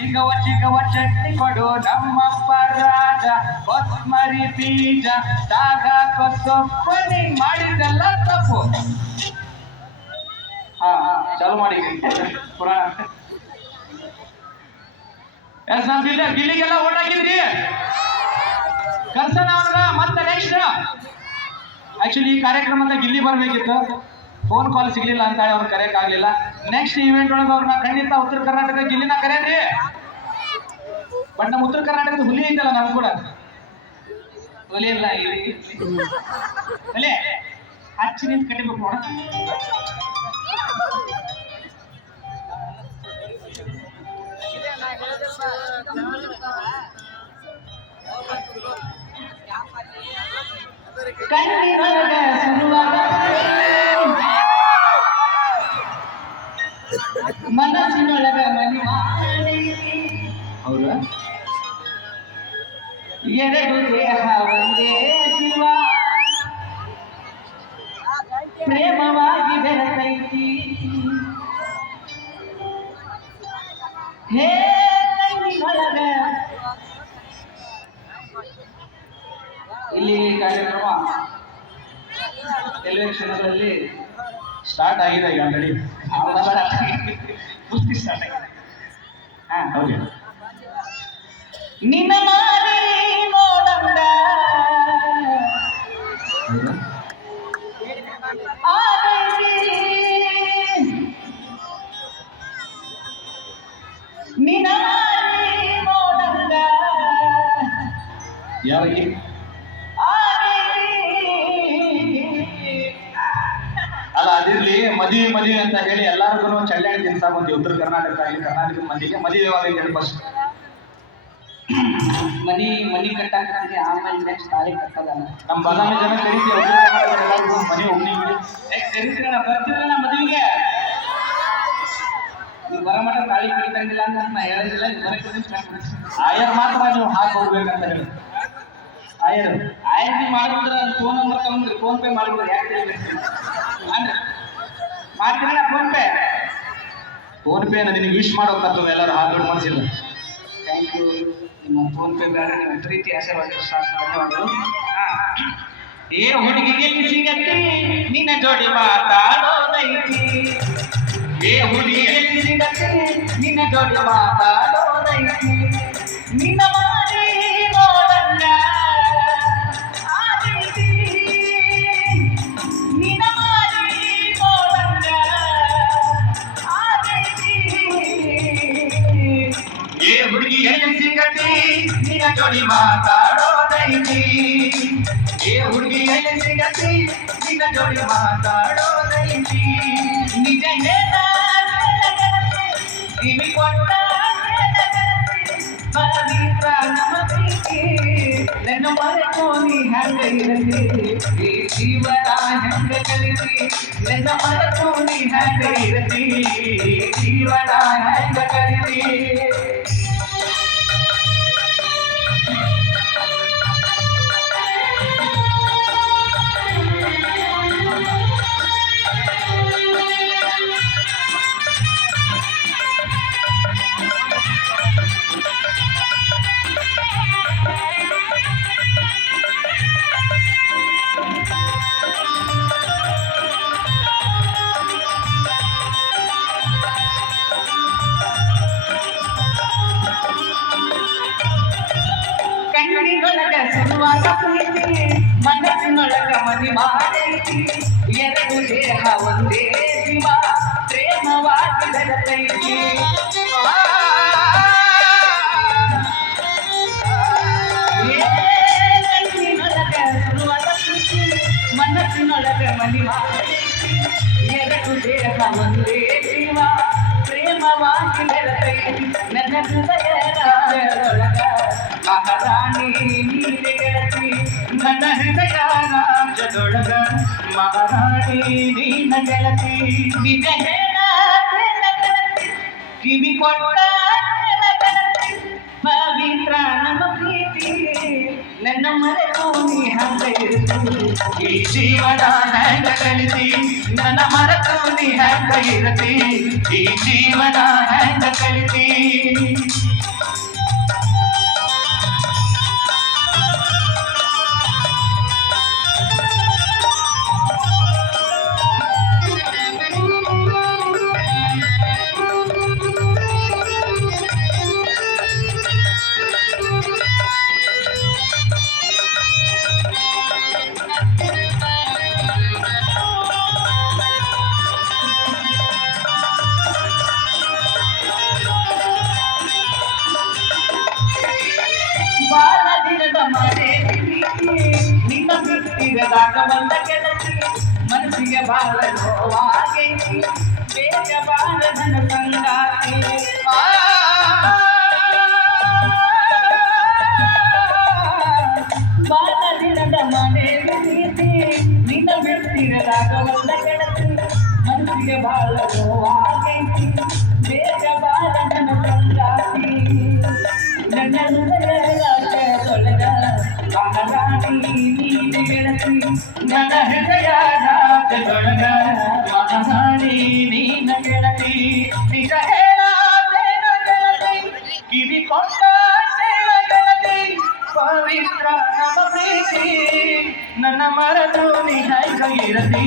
ಚಿಗವ ಚಟ್ನಿ ಕೊಡು ನಮ್ಮಪ್ಪ ರಾಜ ಕೊತ್ಮರಿ ಬೀಜ ಸಾಗ ಕೊತ್ತೊಪ್ಪು ನೀ ಮಾಡಿದ್ದೆಲ್ಲ ತಪ್ಪು. ಹಾ ಚಾಲು ಮಾಡಿ ಪುರಾಣ. ನಮ್ ಗಿಲ್ಲಿಗೆಲ್ಲ ಓಡಾಕಿದ್ರಿ ಕರ್ಸನ ಅವ್ರ ಮತ್ತೆ ನೆಕ್ಸ್ಟ್. ಆಕ್ಚುಲಿ ಈ ಕಾರ್ಯಕ್ರಮದ ಗಿಲ್ಲಿ ಬರ್ಬೇಕಿತ್ತು, ಫೋನ್ ಕಾಲ್ ಸಿಗ್ಲಿಲ್ಲ ಅಂತ ಹೇಳಿ ಅವ್ರು ಕರೆಯಕ್ ಆಗ್ಲಿಲ್ಲ. ನೆಕ್ಸ್ಟ್ ಇವೆಂಟ್ ಒಳಗೆ ಅವ್ರನ್ನ ಖಂಡಿತ ಉತ್ತರ ಕರ್ನಾಟಕ ಗಿಲ್ಲಿನ ಕರೆಯನ್ರಿ. ಬಟ್ ನಮ್ಮ ಉತ್ತರ ಕರ್ನಾಟಕದ ಹುಲಿ ಐತಲ್ಲ ನಮ್ ಕೂಡ ಹುಲಿ ಇಲ್ಲ ಹುಲಿ ಹಚ್ಚಿ ನಿಂತು ಕಟ್ಟಿಬೇಕು ನೋಡ. ಮನಸ್ಸಿನೊಳಗ ಮನಿ ಹೌದ ಎರಡು ದೇಹ ಒಂದೇ ಶಿವ ಪ್ರೇಮವಾಗಿ ಬೆರತೈತಿ ಹೇ ಕಣ್ಣಿನೊಳಗ. ಇಲ್ಲಿ ಕಾರ್ಯಕ್ರಮ ಟೆಲಿವಿಷನ್ಗಳಲ್ಲಿ ಸ್ಟಾರ್ಟ್ ಆಗಿದೆ ಈಗ ಆಲ್ರೆಡಿ. ಕುಸ್ತಿ ಸ್ಟಾರ್ಟ್ ಆಗಿದೆ. ಹಾ ಹೌದು. ನಿನ್ನ ಮಾರಿ ನೋಡಂದ ನಿನ್ನ ಮಾರಿ ನೋಡಂದ ಯಾರಿಗೆ ಅಲ್ಲ ಅದಿರ್ಲಿ. ಮದುವೆ ಅಂತ ಹೇಳಿ ಎಲ್ಲಾರ್ಗು ಚಳ್ಳಾಡಿ ತಿನ್ಸಾಕಂತೀವಿ ಉತ್ತರ ಕರ್ನಾಟಕ ಇಲ್ಲಿ ಕರ್ನಾಟಕದ ಮಂದಿಗೆ ಮದುವೆ ಫಸ್ಟ್ ಮನಿ ಕಟ್ಟಾಕತ್ತೀವಿ, ಆಮೇಲೆ ನೆಕ್ಸ್ಟ್ ತಾಳಿ ಕಟ್ಟೋದಲ್ಲ. ನಮ್ಮ ಬಾದಾಮಿ ಜನ ಕರಿತೀವಿ ಉತ್ತರ ಕರ್ನಾಟಕ ಎಲ್ಲರಿಗೂ ಮನೆ ಒಬ್ಬನಿಗೆ ಕರಿತೀರ ಬರ್ತೀರಲ್ಲ ಮದುವೆಗೆ. ನೀವು ಬರ ಮಟ್ಟ ತಾಳಿ ಕಟ್ಟಿದಂಗಿಲ್ಲ ಅಂತ ನಾ ಹೇಳೋದಿಲ್ಲ. ಆಯರ್ ಮಾತ್ರ ನೀವು ಹಾಕಿ ಹೋಗ್ಬೇಕಂತ ಹೇಳಿ. ಆಯರ್ ನೀವು ಮಾಡಿದ್ರೆ ಫೋನ್ ನಂಬರ್ ತಗೊಂಡ್ರಿ, ಫೋನ್ ಪೇ ಮಾಡಿಬಿಡ್ರಿ. ಯಾಕೆ ಮಾಡ್ತೀರಲ್ಲ ಫೋನ್ ಪೇ ನಿನಗೆ ವಿಶ್ ಮಾಡೋಕ್ಕಂತ ಎಲ್ಲರೂ ಹಾಕೊಂಡು ಮನಸ್ಸಿಲ್ಲ. Thank you. ನಿಮ್ಮ ಫೋನ್ ಪೇ ಬೇಡ, ನಿಮ್ಮ ಪ್ರೀತಿ ಆಶೀರ್ವಾದ ಧನ್ಯವಾದಗಳು. ಏ ಹುಡುಗಿಗೆ ಸಿಗತ್ತೆ ನಿನ್ನ ಜೋಡಿ ಮಾತಾಡೋದೈತಿ, ಏ ಹುಡುಗಿಗೆ ಸಿಗತ್ತೆ ನಿನ್ನ ಜೋಡಿ ಮಾತಾಡೋದೈತಿ, ನಿನ್ನ ಮಾರಿ ನೋಡಂಗ ಆದೈತಿ, ನಿನ್ನ ಮಾರಿ ನೋಡಂಗ ಆದೈತಿ. ಏ ಹುಡುಗಿಗೆ ಸಿಗತ್ತೆ ನಿನ್ನ ಜೋಡಿ ಮಾತಾಡೋದೈತಿ, ಏ ಹುಡುಗಿಗೆ ಸಿಗತ್ತೆ ನಿನ್ನ ಜೋಡಿ ಮಾತಾಡೋದೈತಿ. ನಿಜ ಹೇಳ ಕಿವಿ ಕೊಟ್ಟ ಪವಿತ್ರ ನಮ್ಮ ಪ್ರೀತಿ, ನನ್ನ ಮರೆತು ನೀ ಹೆಂಗ ಇರಲಿ, ಈ ಜೀವನ ಹೆಂಗ ಕಲಿತಿ, ನನ್ನ ಮರೆತು ನೀ ಹೆಂಗ ಇರಲಿ, ಈ ಜೀವನ ಹೆಂಗ ಕಲಿತಿ. ಕಣ್ಣಿನೊಳಗ ಸುರುವಾದ ಪ್ರೀತಿ, ಮನಸ್ಸಿನೊಳಗ ಮನಿ ಮಾಡೈತಿ, ಎರಡು ದೇಹ ಒಂದೇ ಶಿವ ಪ್ರೇಮವಾಗಿ ಬೆರತೈತಿ. ಕಣ್ಣಿನೊಳಗ ಸುರುವಾದ ಪ್ರೀತಿ, ಮನಸ್ಸಿನೊಳಗ ಮನಿ ಮಾಡೈತಿ, ಎರಡು ದೇಹ ಒಂದೇ ಶಿವ ಪ್ರೇಮವಾಗಿ ಬೆರತೈತಿ. ನನ್ನ ಹೃದಯದೊಳಗ ಮಹಾರಾಣಿ ನೀನೆ ಗೆಳತಿ, ನನ್ನ ಹೃದಯ ರಾಜ್ಯದೊಳಗ ಮಹಾರಾಣಿ ನೀನ ಗೆಳತಿ. ನಿಜ ಹೇಳ ಗೆಳತಿ, ಕಿವಿ ಕೊಟ್ಟ ಗೆಳತಿ, ಪವಿತ್ರ ನಮ್ಮ ಪ್ರೀತಿ, ನನ್ನ ಮರೆತು ನೀ ಹಂಗ ಇರ್ತಿ, ಈ ಜೀವನ ಹೆಂಗ ಕಲಿತಿ, ನನ್ನ ಮರೆತು ನೀ ಹೆಂಗ ಇರ್ತಿ, ಈ ಜೀವನ ಹೆಂಗ ಕಲಿತಿ. ತೀರದಾಗ ಬಂದ ಗೆಳತಿ ಮನಸ್ಸಿಗೆ ಬಾಳ ನೋವಾಗೈತಿ ಬೇಗ ಬಾಳ ನನ್ನ ಸಂಗಾತಿ ಬಾಳ ದಿನದ ಮನೆಯಲ್ಲಿ ನೀತಿ ನಿನ್ನ ಬಿಡ್ತಿರದಾಗ ಬಂದ ಗೆಳತಿ ಮನಸ್ಸಿಗೆ ಬಾಳ ನೋವಾಗೈತಿ ಬೇಗ ಬಾಳ ನನ್ನ ಸಂಗಾತಿ ನನ್ನ ಹೃದಯದ ತೊಳೆದ ಮಹಾರಾಣಿ ನೀನು ಗೆಳತಿ ನನ್ನ ಹೃದಯದ ತೊಳೆದ ಮಹಾರಾಣಿ ನೀನು ಗೆಳತಿ ನಿಜ ಹೇಳೇನ ಗೆಳತಿ ಕಿವಿ ಕೊಂಡ ಗೆಳತಿ ಪವಿತ್ರ ನಮ್ಮ ಪ್ರೀತಿ ನನ್ನ ಮರೆತು ನೀ ಹೆಂಗಿರತಿ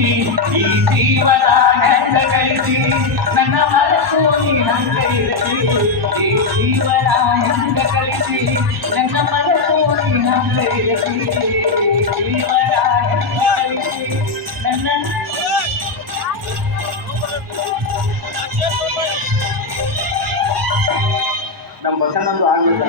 ಈ ಜೀವನ ಹೆಂಗ ಕಳಿಸಿ ನನ್ನ ಮರೆತು ನೀ ಹೆಂಗಿರತಿ ಈ ಜೀವನ ಹೆಂಗ ಕಳಿಸಿ ನನ್ನ ಮರೆತು ನೀ ಹೆಂಗಿರತಿ ಜೀವನ ಹೆಂಗ ಕಳಿಸಿ ನನ್ನ ನಮ್ಮ ಬಸಣ್ಣಂದು ಆಗ್ಬಿಟ್ಟ